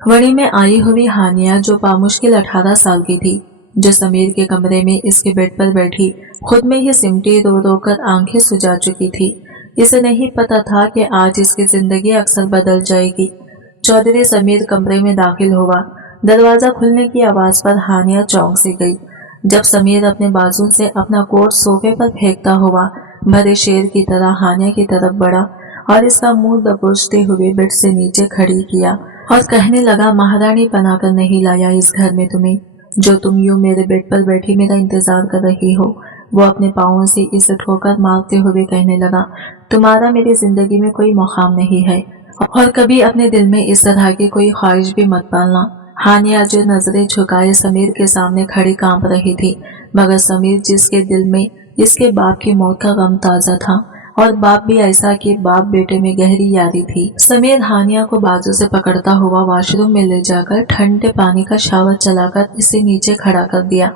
वड़ी में आई हुई हानिया जो बामुश्किल 18 साल की थी, जो समीर के कमरे में इसके बेड पर बैठी खुद में ही सिमटी रो रो कर आंखें सुजा चुकी थी। इसे नहीं पता था कि आज इसकी जिंदगी अक्सर बदल जाएगी। चौधरी समीर कमरे में दाखिल हुआ। दरवाजा खुलने की आवाज पर हानिया चौंक सी गई। जब समीर अपने बाजू से अपना कोट सोफे पर फेंकता हुआ भरे शेर की तरह हानिया की तरफ बढ़ा और इसका मुंह दबोचते हुए बेड से नीचे खड़ी किया और कहने लगा, महारानी बनाकर नहीं लाया इस घर में तुम्हें, जो तुम यूं मेरे बेड पर बैठी मेरा इंतजार कर रही हो। वो अपने पाँवों से इसे ठोकर मारते हुए कहने लगा, तुम्हारा मेरी जिंदगी में कोई मुकाम नहीं है और कभी अपने दिल में इस तरह की कोई ख्वाहिश भी मत पालना। हानिया जो नजरें झुकाए समीर के सामने खड़ी कांप रही थी, मगर समीर जिसके दिल में इसके बाप की मौत का गम ताजा था, और बाप भी ऐसा कि बाप बेटे में गहरी यारी थी। समीर हानिया को बाजू से पकड़ता हुआ वॉशरूम में ले जाकर ठंडे पानी का शावर चलाकर इसे नीचे खड़ा कर दिया।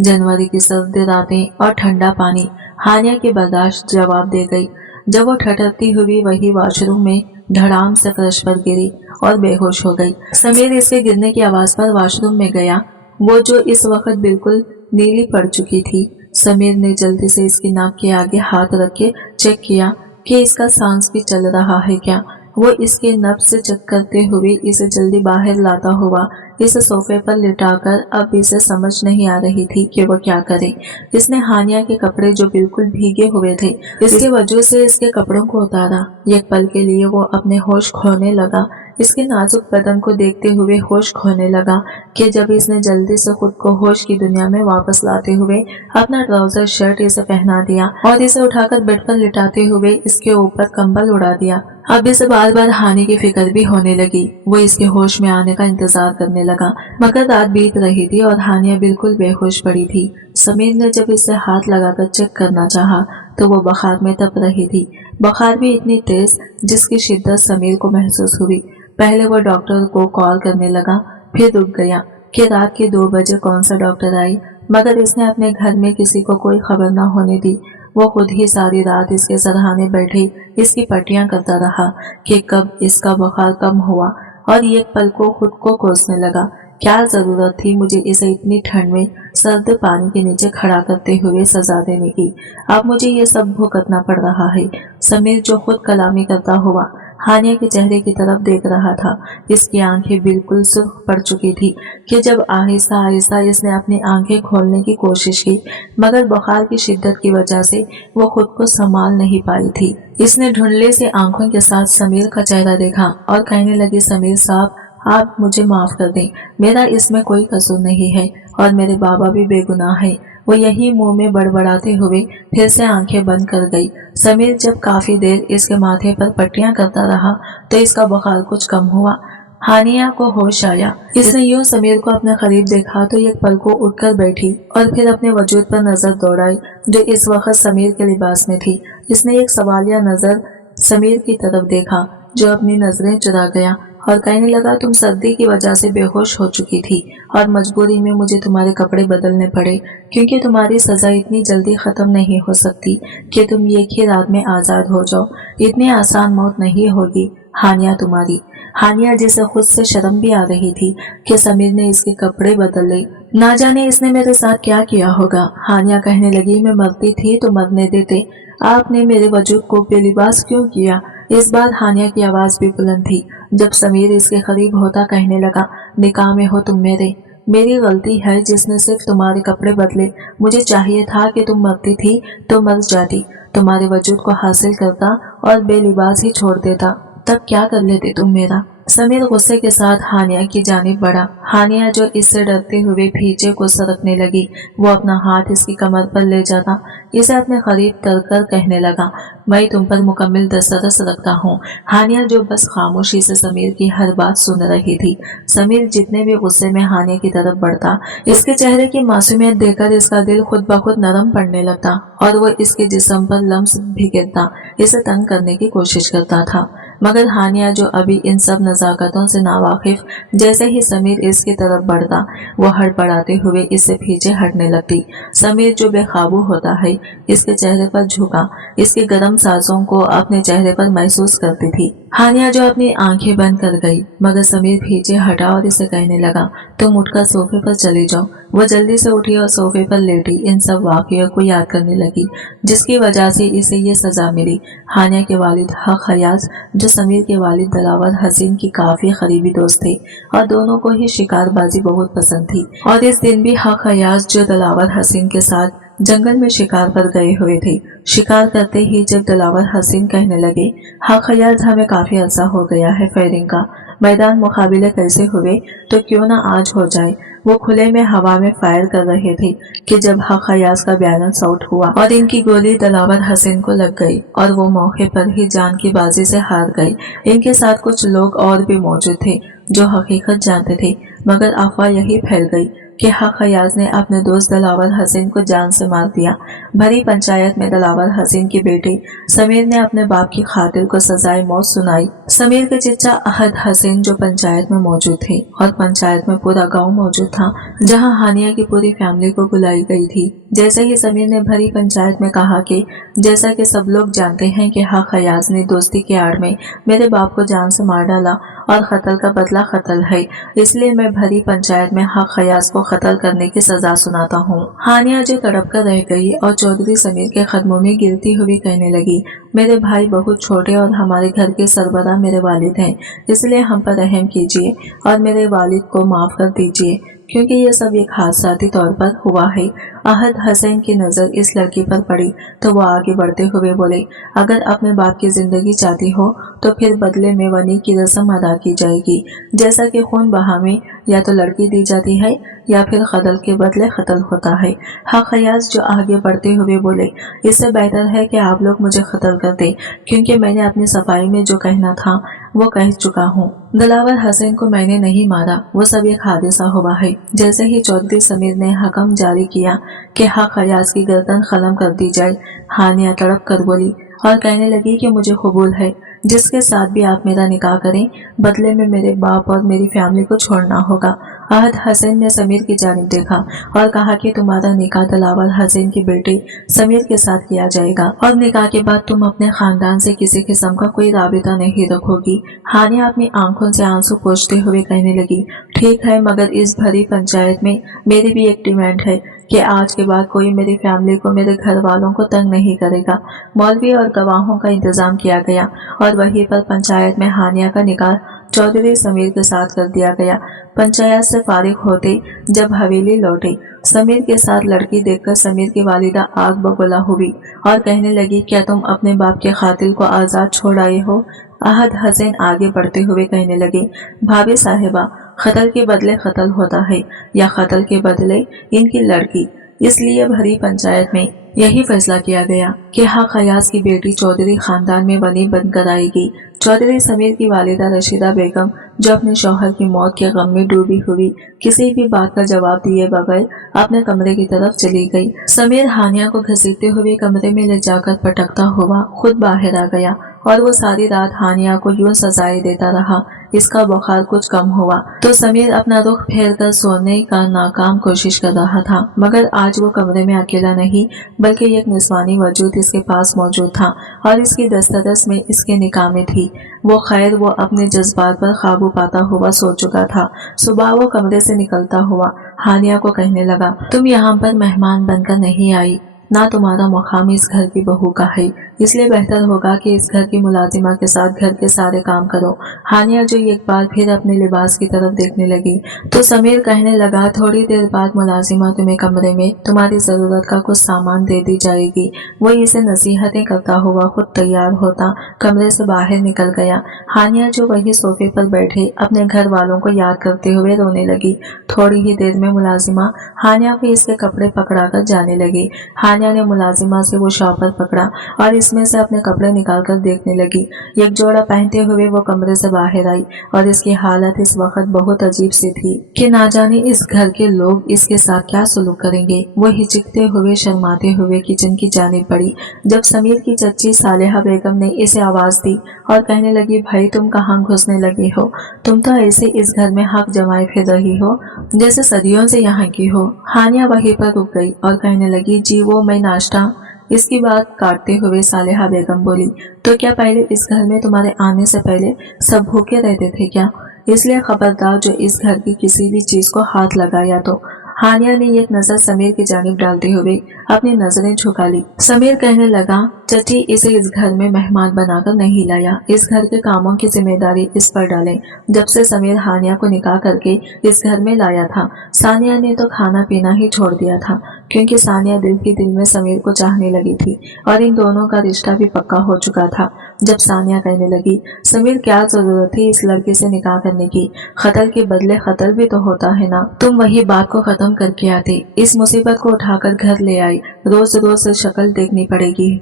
जनवरी की सर्द रातें और ठंडा पानी हानिया की बर्दाश्त जवाब दे गई। जब वो ठठरती हुई वही वॉशरूम में धड़ाम से फर्श पर गिरी और बेहोश हो गई। समीर इसके गिरने की आवाज पर वॉशरूम में गया, वो जो इस वक्त बिल्कुल नीली पड़ चुकी थी। समीर ने जल्दी से इसकी नाक के आगे हाथ रख के चेक किया कि इसका सांस भी चल रहा है क्या। वो इसके नब्ज से चेक करते हुए इसे जल्दी बाहर लाता हुआ इसे सोफे पर लिटाकर अब इसे समझ नहीं आ रही थी कि वो क्या करे। इसने हानिया के कपड़े जो बिल्कुल भीगे हुए थे, इसके वजह से इसके कपड़ों को उतारा। एक पल के लिए वो अपने होश खोने लगा। इसके नाजुक बदन को देखते हुए होश खोने लगा कि जब इसने जल्दी से खुद को होश की दुनिया में वापस लाते हुए अपना ट्राउजर शर्ट इसे पहना दिया और इसे उठाकर बेड पर लिटाते हुए इसके ऊपर कंबल उड़ा दिया। अब इसे बार बार हानि की फिक्र भी होने लगी। वो इसके होश में आने का इंतजार करने लगा, मगर रात बीत रही थी और हानिया बिल्कुल बेहोश पड़ी थी। समीर ने जब इसे हाथ लगाकर चेक करना चाहा तो वो बुखार में तप रही थी। बुखार भी इतनी तेज जिसकी शिद्दत समीर को महसूस हुई। पहले वो डॉक्टर को कॉल करने लगा, फिर रुक गया कि रात के 2 बजे कौन सा डॉक्टर आई, मगर इसने अपने घर में किसी को कोई खबर न होने दी। वो खुद ही सारी रात इसके सरहाने बैठे इसकी पट्टियां करता रहा कि कब इसका बुखार कम हुआ, और एक पल को खुद को कोसने लगा, क्या जरूरत थी मुझे इसे इतनी ठंड में सर्द पानी के नीचे खड़ा करते हुए सजा देने की। अब मुझे ये सब भुगतना पड़ रहा है। समीर जो खुद कलामी करता हुआ हानिया के चेहरे की तरफ देख रहा था, इसकी आंखें बिल्कुल सुर्ख पड़ चुकी थी कि जब आहिस्ता आहिस्ता इसने अपनी आंखें खोलने की कोशिश की, मगर बुखार की शिद्दत की वजह से वो खुद को संभाल नहीं पाई थी। इसने धुंधले से आंखों के साथ समीर का चेहरा देखा और कहने लगी, समीर साहब, आप मुझे माफ कर दें, मेरा इसमें कोई कसूर नहीं है और मेरे बाबा भी बेगुनाह है। वो यही मुंह में बड़बड़ाते हुए फिर से आंखें बंद कर गई। समीर जब काफी देर इसके माथे पर पट्टियां करता रहा तो इसका बुखार कुछ कम हुआ। हानिया को होश आया। इसने यूं समीर को अपने करीब देखा तो एक पल को उठकर बैठी और फिर अपने वजूद पर नजर दौड़ाई जो इस वक्त समीर के लिबास में थी। इसने एक सवालिया नजर समीर की तरफ देखा जो अपनी नजरें चुरा गया और कहने लगा, तुम सर्दी की वजह से बेहोश हो चुकी थी और मजबूरी में मुझे तुम्हारे कपड़े बदलने पड़े, क्योंकि तुम्हारी सजा इतनी जल्दी खत्म नहीं हो सकती कि तुम एक ही रात में आजाद हो जाओ। इतनी आसान मौत नहीं होगी हानिया तुम्हारी। हानिया जिसे खुद से शर्म भी आ रही थी कि समीर ने इसके कपड़े बदले, ना जाने इसने मेरे साथ क्या किया होगा। हानिया कहने लगी, मैं मरती थी तो मरने देते, आपने मेरे वजूद को बेलिबास क्यों किया। इस बार हानिया की आवाज भी बुलंद थी। जब समीर इसके करीब होता कहने लगा, निकाह में हो तुम मेरे, मेरी गलती है जिसने सिर्फ तुम्हारे कपड़े बदले। मुझे चाहिए था कि तुम मरती थी तो मर जाती, तुम्हारे वजूद को हासिल करता और बेलिबास ही छोड़ देता, तब क्या कर लेते तुम मेरा। समीर गुस्से के साथ हानिया की जानिब बढ़ा। हानिया जो इससे डरते हुए पीछे को सरकने लगी, वो अपना हाथ इसकी कमर पर ले जाता इसे अपने करीब कर कहने लगा, मैं तुम पर मुकम्मल दस्तरस रखता हूँ। हानिया जो बस खामोशी से समीर की हर बात सुन रही थी। समीर जितने भी गुस्से में हानिया की तरफ बढ़ता, इसके चेहरे की मासूमियत देखकर इसका दिल खुद ब खुद नरम पड़ने लगता और वो इसके जिस्म पर लम्स भिगेरता इसे तंग करने की कोशिश करता था। मगर हानिया जो अभी इन सब नज़ाकतों से नावाकिफ, जैसे ही समीर इसकी तरफ बढ़ता वो हड़बड़ाते हुए इससे पीछे हटने लगती। समीर जो बेकाबू होता है इसके चेहरे पर झुका, इसके गर्म सांसों को अपने चेहरे पर महसूस करती थी। हानिया जो अपनी आंखें बंद कर गई, मगर समीर पीछे हटा और इसे कहने लगा, तुम उठकर सोफे पर चली जाओ। वो जल्दी से उठी और सोफे पर लेटी इन सब वाक़ियों को याद करने लगी जिसकी वजह से इसे ये सजा मिली। हानिया के वालिद हक हयाज, जो समीर के वालिद दिलावर हसीन की काफी करीबी दोस्त थे और दोनों को ही शिकारबाजी बहुत पसंद थी, और इस दिन भी हक हयाज जो दिलावर हसीन के साथ जंगल में शिकार पर गए हुए थे। शिकार करते ही जब दिलावर हसीन कहने लगे, हक हयाज हमें काफी अर्सा हो गया है फायरिंग का, मैदान मुकाबले कैसे हुए तो क्यों ना आज हो जाए। वो खुले में हवा में फायर कर रहे थे कि जब हक हयाज का बैलेंस आउट हुआ और इनकी गोली दिलावर हसीन को लग गई और वो मौके पर ही जान की बाजी से हार गए। इनके साथ कुछ लोग और भी मौजूद थे जो हकीकत जानते थे, मगर अफवाह यही फैल गई कि हक हयाज ने अपने दोस्त दिलावर हसीन को जान से मार दिया। भरी पंचायत में दिलावर हसीन के बेटे समीर ने अपने बाप की खातिर को सजाए मौत सुनाई। समीर के चचा अहद हसीन जो पंचायत में मौजूद थे और पंचायत में पूरा गांव मौजूद था जहां हानिया की पूरी फैमिली को बुलाई गई थी। जैसे ही समीर ने भरी पंचायत में कहा कि जैसा कि सब लोग जानते हैं कि हक हयाज ने दोस्ती के आड़ में मेरे बाप को जान से मार डाला और कत्ल का बदला कत्ल है, इसलिए मैं भरी पंचायत में हक हयाज को कत्ल करने की सजा सुनाता हूँ। हानिया जो तड़प कर रह गई और चौधरी समीर के कदमों में गिरती हुई कहने लगी, मेरे भाई बहुत छोटे और हमारे घर के सरबराह मेरे वालिद हैं, इसलिए हम पर रहम कीजिए और मेरे वालिद को माफ कर दीजिए क्योंकि ये सब एक हादसाती तौर पर हुआ है। अहद हसन की नज़र इस लड़की पर पड़ी तो वो आगे बढ़ते हुए बोले, अगर अपने बाप की जिंदगी चाहती हो तो फिर बदले में वनी की रस्म अदा की जाएगी, जैसा कि खून बहा में या तो लड़की दी जाती है या फिर कत्ल के बदले कत्ल होता है। हक हयाज जो आगे बढ़ते हुए बोले, इससे बेहतर है कि आप लोग मुझे कत्ल कर दें क्योंकि मैंने अपनी सफाई में जो कहना था वो कह चुका हूँ। दिलावर हसन को मैंने नहीं मारा, वो सब एक हादसा हुआ है। जैसे ही चौधरी समीर ने हकम जारी किया कि हक हयाज की गर्दन खलम कर दी जाए, हानिया तड़प कर बोली और कहने लगी कि मुझे कबूल है, जिसके साथ भी आप मेरा निकाह करें बदले में मेरे बाप और मेरी फैमिली को छोड़ना होगा। अहद हसन ने समीर की जानिब देखा और कहा कि तुम्हारा निकाह दिलावर हसन के बेटे समीर के साथ किया जाएगा और निकाह के बाद तुम अपने खानदान से किसी किस्म का कोई राबिता नहीं रखोगी। हानिया अपनी आंखों से आंसू पोंछते हुए कहने लगी, ठीक है, मगर इस भरी पंचायत में मेरी भी एक डिमांड है कि आज के बाद कोई मेरी फैमिली को, मेरे घर वालों को तंग नहीं करेगा। मौलवी और गवाहों का इंतजाम किया गया और वहीं पर पंचायत में हानिया का निकाह चौधरी समीर के साथ कर दिया गया। पंचायत से फारिग होते जब हवेली लौटे, समीर के साथ लड़की देखकर समीर की वालिदा आग बबूला हुई और कहने लगी, क्या तुम अपने बाप के कातिल को आजाद छोड़ आए हो? अहद हसन आगे बढ़ते हुए कहने लगे, भाभी साहिबा, कत्ल के बदले कत्ल होता है या कत्ल के बदले इनकी लड़की, इसलिए भरी पंचायत में यही फैसला किया गया कि हक हयाज की बेटी चौधरी खानदान में बनी बनकर आएगी। चौधरी समीर की वालिदा रशीदा बेगम जो अपने शौहर की मौत के गम में डूबी हुई किसी भी बात का जवाब दिए बगैर अपने कमरे की तरफ चली गई। समीर हानिया को घसीटते हुए कमरे में ले जाकर पटकता हुआ खुद बाहर आ गया और वो सारी रात हानिया को यूं सजाएं देता रहा। इसका बुखार कुछ कम हुआ तो समीर अपना रुख फेर कर सोने का नाकाम कोशिश कर रहा था, मगर आज वो कमरे में अकेला नहीं बल्कि एक निस्वानी वजूद इसके पास मौजूद था और इसकी दस्तरस में इसके निकाह में थी। वो खैर वो अपने जज्बात पर काबू पाता हुआ सो चुका था। सुबह वो कमरे से निकलता हुआ हानिया को कहने लगा, तुम यहाँ पर मेहमान बनकर नहीं आई, ना तुम्हारा मुकाम इस घर की बहू का है, इसलिए बेहतर होगा कि इस घर की मुलाजिमा के साथ घर के सारे काम करो। हानिया जो एक बार फिर अपने लिबास की तरफ देखने लगी तो समीर कहने लगा, थोड़ी देर बाद मुलाजिमा तुम्हें कमरे में तुम्हारी जरूरत का कुछ सामान दे दी जाएगी। वो इसे नसीहतें करता हुआ खुद तैयार होता कमरे से बाहर निकल गया। हानिया जो वही सोफे पर बैठे अपने घर वालों को याद करते हुए रोने लगी। थोड़ी ही देर में मुलाजिमा हानिया को इसके कपड़े पकड़ा कर जाने लगी। हानिया ने मुलाजिमा से वो शॉपर पकड़ा और इसमें से अपने कपड़े निकालकर देखने लगी। एक जोड़ा पहनते हुए वो कमरे से बाहर आई और इसकी हालत इस वक्त बहुत अजीब सी थी कि ना जाने इस घर के लोग इसके साथ क्या सलूक करेंगे। वो हिचकते हुए शर्माते हुए किचन की जानिब बढ़ी। जब समीर की चच्ची सालेहा बेगम ने इसे आवाज दी और कहने लगी, भाई तुम कहाँ घुसने लगे हो? तुम तो ऐसे इस घर में हक जमाए फिर रही हो जैसे सदियों से यहाँ की हो। हानिया वहीं पर रुक गई और कहने लगी, जी वो मैं नाश्ता। इसकी बात काटते हुए सालेहा बेगम बोली, तो क्या पहले इस घर में तुम्हारे आने से पहले सब भूखे रहते थे क्या? इसलिए खबरदार जो इस घर की किसी भी चीज को हाथ लगाया तो। हानिया ने एक नजर समीर की जानिब डालते हुए अपनी नजरें झुका ली। समीर कहने लगा, चची इसे इस घर में मेहमान बनाकर नहीं लाया, इस घर के कामों की जिम्मेदारी इस पर डालें। जब से समीर हानिया को निकाह करके इस घर में लाया था, सानिया ने तो खाना पीना ही छोड़ दिया था, क्योंकि सानिया दिल ही दिल में समीर को चाहने लगी थी और इन दोनों का रिश्ता भी पक्का हो चुका था। जब सानिया कहने लगी, समीर क्या जरूरत थी इस लड़के से निकाह करने की, खतर के बदले खतर भी तो होता है ना, तुम वही बात को खत्म करके आती, इस मुसीबत को उठाकर घर ले आई, रोज रोज शक्ल देखनी पड़ेगी।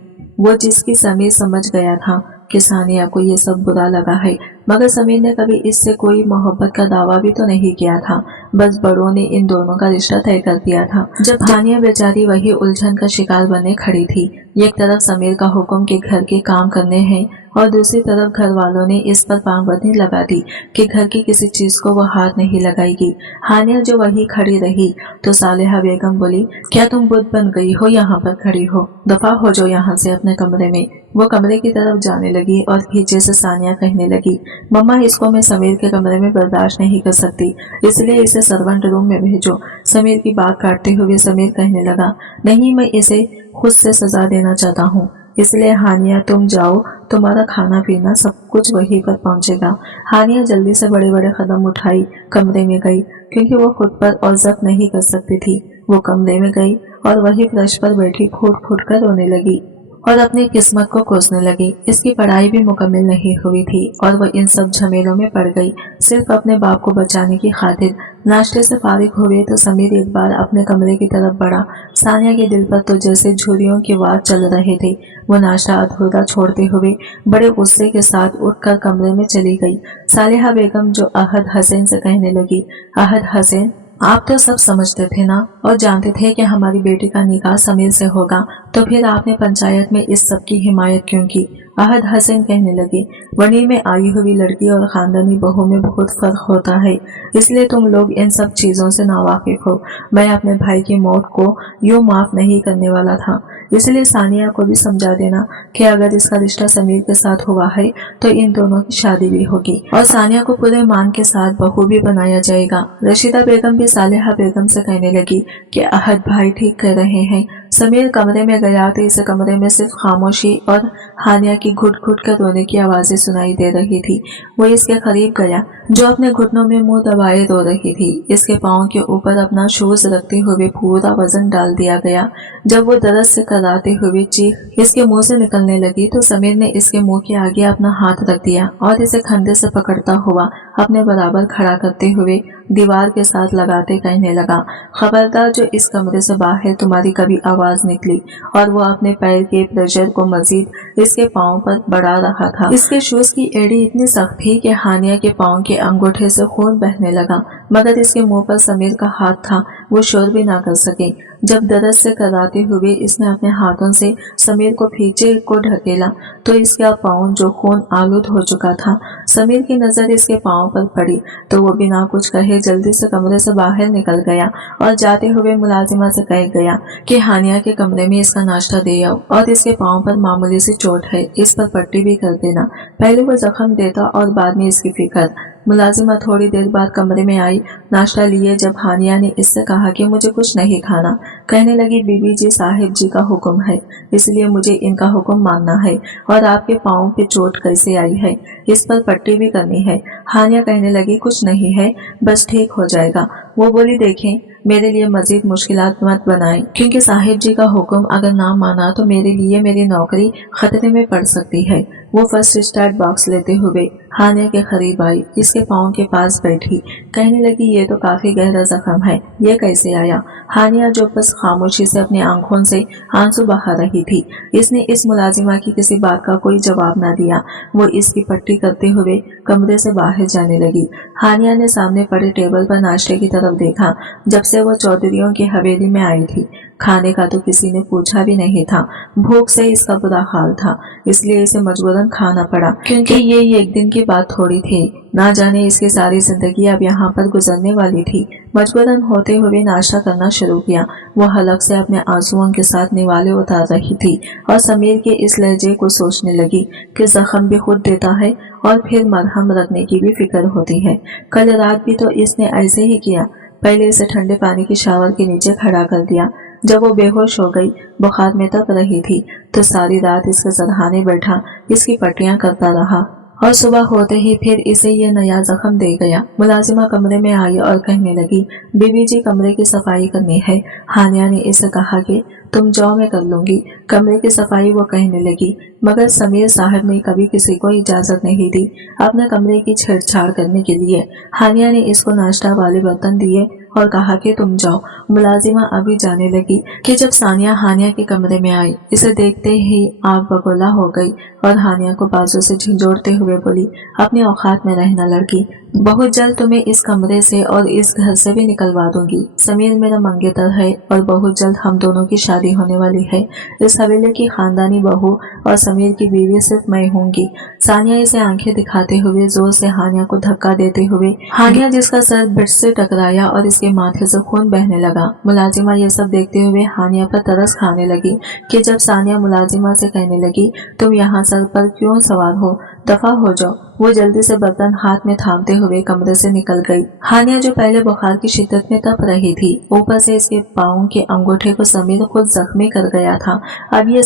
वो जिसकी समीर समझ गया था कि सानिया को ये सब बुरा लगा है, मगर समीर ने कभी इससे कोई मोहब्बत का दावा भी तो नहीं किया था, बस बड़ों ने इन दोनों का रिश्ता तय कर दिया था। जब हानिया बेचारी वही उलझन का शिकार बने खड़ी थी, एक तरफ समीर का हुक्म के घर के काम करने हैं और दूसरी तरफ घर वालों ने इस पर पाबंदी लगा दी कि घर की किसी चीज को वो हाथ नहीं लगाएगी। हानिया जो वही खड़ी रही तो सालेहा बेगम बोली, क्या तुम बुद्ध बन गई हो, यहाँ पर खड़ी हो, दफा हो जाओ यहाँ से अपने कमरे में। वो कमरे की तरफ जाने लगी और पीछे से सानिया कहने लगी, मम्मा इसको मैं समीर के कमरे में बर्दाश्त नहीं कर सकती, इसलिए इसे सर्वेंट रूम में भेजो। समीर की बात काटते हुए समीर कहने लगा, नहीं मैं इसे खुद से सजा देना चाहता हूँ, इसलिए हानिया तुम जाओ, तुम्हारा खाना पीना सब कुछ वहीं पर पहुंचेगा। हानिया जल्दी से बड़े बड़े कदम उठाई कमरे में गई, क्योंकि वो खुद पर और जब्त नहीं कर सकती थी। वो कमरे में गई और वही फर्श पर बैठी फूट फूट कर रोने लगी और अपनी किस्मत को कोसने लगी। इसकी पढ़ाई भी मुकम्मल नहीं हुई थी और वह इन सब झमेलों में पड़ गई, सिर्फ अपने बाप को बचाने की खातिर। नाश्ते से फारिग हुए तो समीर एक बार अपने कमरे की तरफ बढ़ा। सानिया के दिल पर तो जैसे झुर्रियों की वार चल रहे थे। वो नाश्ता अधूरा छोड़ते हुए बड़े गुस्से के साथ उठकर कमरे में चली गई। सालेहा बेगम जो अहद हसन से कहने लगी, अहद हसन आप तो सब समझते थे ना और जानते थे कि हमारी बेटी का निकाह समीर से होगा, तो फिर आपने पंचायत में इस सब की हिमायत क्यों की? अहद हसन कहने लगे, वनी में आई हुई लड़की और खानदानी बहू में बहुत फर्क होता है, इसलिए तुम लोग इन सब चीजों से नावाकिफ हो। मैं अपने भाई की मौत को यूं माफ नहीं करने वाला था, इसलिए सानिया को भी समझा देना कि अगर इसका रिश्ता समीर के साथ हुआ है तो इन दोनों की शादी भी होगी और सानिया को पूरे मान के साथ बहू भी बनाया जाएगा। रशीदा बेगम भी सालेहा बेगम से कहने लगी कि अहद भाई ठीक कह रहे हैं। समीर कमरे में गया तो इस कमरे में सिर्फ खामोशी और हानिया की घुट घुट कर रोने की आवाजें सुनाई दे रही थी। वो इसके करीब गया जो अपने घुटनों में मुंह दबाए रो रही थी। इसके पाँव के ऊपर अपना शूज रखते हुए पूरा वजन डाल दिया गया। जब वो दर्द से कराते हुए चीख इसके मुंह से निकलने लगी तो समीर ने इसके मुंह के आगे अपना हाथ रख दिया और इसे कंधे से पकड़ता हुआ अपने बराबर खड़ा करते हुए दीवार के साथ लगाते कहने लगा, खबरदार जो इस कमरे से बाहर तुम्हारी कभी आवाज निकली। और वो अपने पैर के प्रेशर को मजीद इसके पाँव पर बढ़ा रहा था। इसके शूज की एड़ी इतनी सख्त थी कि हानिया के पाँव के अंगूठे से खून बहने लगा, मगर इसके मुंह पर समीर का हाथ था, वो शोर भी ना कर सके। जब दर्द से कराते हुए इसने अपने हाथों से समीर को पीछे को ढकेला तो इसका पाँव जो खून आलूद हो चुका था, समीर की नजर इसके पाँव पर पड़ी तो वो बिना कुछ कहे जल्दी से कमरे से बाहर निकल गया और जाते हुए मुलाजिमा से कह गया कि हानिया के कमरे में इसका नाश्ता दे आओ और इसके पाँव पर मामूली सी चोट है, इस पर पट्टी भी कर देना। पहले वो जख्म देता और बाद में इसकी फिक्र। मुलाजिमा थोड़ी देर बाद कमरे में आई नाश्ता लिए। जब हानिया ने इससे कहा कि मुझे कुछ नहीं खाना, कहने लगी, बीबी जी साहिब जी का हुक्म है, इसलिए मुझे इनका हुक्म मानना है। और आपके पाँव पे चोट कैसे आई है, इस पर पट्टी भी करनी है। हानिया कहने लगी, कुछ नहीं है, बस ठीक हो जाएगा। वो बोली, देखें मेरे लिए मजीद मुश्किलात मत बनाएं, क्योंकि साहिब जी का हुक्म अगर ना माना तो मेरे लिए मेरी नौकरी खतरे में पड़ सकती है। वो फर्स्ट स्टार्ट बॉक्स लेते हुए हानिया के करीब आई, इसके पाँव के पास बैठी, कहने लगी ये तो काफी गहरा जख्म है, ये कैसे आया। हानिया जो बस खामोशी से अपनी आंखों से आंसू बहा रही थी, इसने इस मुलाजिमा की किसी बात का कोई जवाब न दिया। वो इसकी पट्टी करते हुए कमरे से बाहर जाने लगी। हानिया ने सामने पड़े टेबल पर नाश्ते की तरफ देखा। जब से वो चौधरियों की हवेली में आई थी, खाने का तो किसी ने पूछा भी नहीं था। भूख से इसका बुरा हाल था, इसलिए इसे मजबूरन खाना पड़ा, क्योंकि ये एक दिन की बात थोड़ी थी। ना जाने इसकी सारी जिंदगी अब यहाँ पर गुजरने वाली थी। मजबूरन होते हुए नाश्ता करना शुरू किया। वो हलक से अपने आंसुओं के साथ निवाले उतार रही थी और समीर के इस लहजे को सोचने लगी कि जख्म भी खुद देता है और फिर मरहम रखने की भी फिक्र होती है। कल रात भी तो इसने ऐसे ही किया। पहले इसे ठंडे पानी की शावर के नीचे खड़ा कर दिया। जब वो बेहोश हो गई, बुखार में तप रही थी, तो सारी रात इसके सरहाने बैठा इसकी पट्टियां करता रहा और सुबह होते ही फिर इसे ये नया जख्म दे गया। मुलाजिमा कमरे में आई और कहने लगी, बीबी जी कमरे की सफाई करनी है। हानिया ने इसे कहा कि तुम जाओ, मैं कर लूंगी कमरे की सफाई। वो कहने लगी, मगर समीर साहब ने कभी किसी को इजाजत नहीं दी अपने कमरे की छेड़छाड़ करने के लिए। हानिया ने इसको नाश्ता वाले बर्तन दिए और कहा कि तुम जाओ। मुलाजिमा अभी जाने लगी कि जब सानिया हानिया के कमरे में आई, इसे देखते ही आग बगोला हो गई और हानिया को बाजू से झिंझोड़ते हुए बोली, अपने औकात में रहना लड़की, बहुत जल्द तुम्हें इस कमरे से और इस घर से भी निकलवा दूंगी। समीर मेरा मंगेतर है और बहुत जल्द हम दोनों की शादी होने वाली है। इस हवेली की खानदानी बहू और समीर की बीवी सिर्फ मैं होंगी। सानिया इसे आंखें दिखाते हुए जोर से हानिया को धक्का देते हुए, हानिया जिसका सर बेड से टकराया और इसके माथे से खून बहने लगा। मुलाजिमा ये सब देखते हुए हानिया पर तरस खाने लगी कि जब सानिया मुलाजिमा से कहने लगी, तुम यहाँ सर पर क्यों सवार हो, दफा हो जाओ। वो जल्दी से बर्तन हाथ में थामते हुए कमरे से निकल गई। हानिया जो पहले बुखार की शिद्दत में तप रही थी, ऊपर से इसके पाँव के अंगूठे को समीर खुद जख्मी कर गया था। अब ये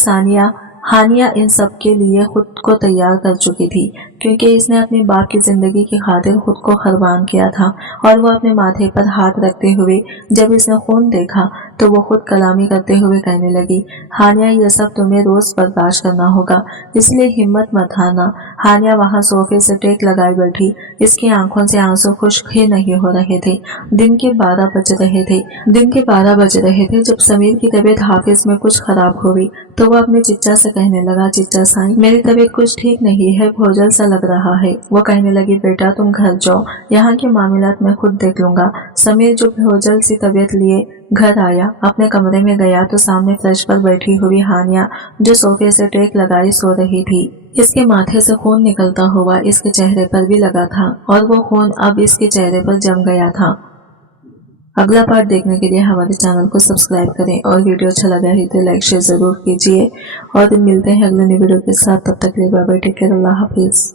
हानिया इन सब के लिए खुद को तैयार कर चुकी थी, क्योंकि इसने अपने बाप की जिंदगी की खातिर खुद को कुर्बान किया था। और वो अपने माथे पर हाथ रखते हुए जब इसने खून देखा तो वो खुद कलामी करते हुए कहने लगी, हानिया ये सब तुम्हें रोज बर्दाश्त करना होगा, इसलिए हिम्मत मत हारना। हानिया वहाँ सोफे से टेक लगाई बैठी, इसकी आंखों से आंसू खुश्क ही नहीं हो रहे थे। दिन के 12 बज रहे थे जब समीर की तबीयत हाफिज में कुछ खराब हो गई, तो वो अपने चिच्चा से कहने लगा, चिच्चा साईं मेरी तबीयत कुछ ठीक नहीं है, भोजल सा लग रहा है। वो कहने लगी, बेटा तुम घर जाओ, यहाँ के मामलात मैं खुद देख लूंगा। समीर जो भोजल सी तबीयत लिए घर आया, अपने कमरे में गया तो सामने फर्श पर बैठी हुई हानिया जो सोफे से टेक लगाई सो रही थी। इसके माथे से खून निकलता हुआ इसके चेहरे पर भी लगा था और वो खून अब इसके चेहरे पर जम गया था। अगला पार्ट देखने के लिए हमारे चैनल को सब्सक्राइब करें और वीडियो अच्छा लगा है तो लाइक शेयर जरूर कीजिए और मिलते हैं अगले वीडियो के साथ। तब तक के लिए बाय बाय, टेक केयर, अल्लाह हाफिज।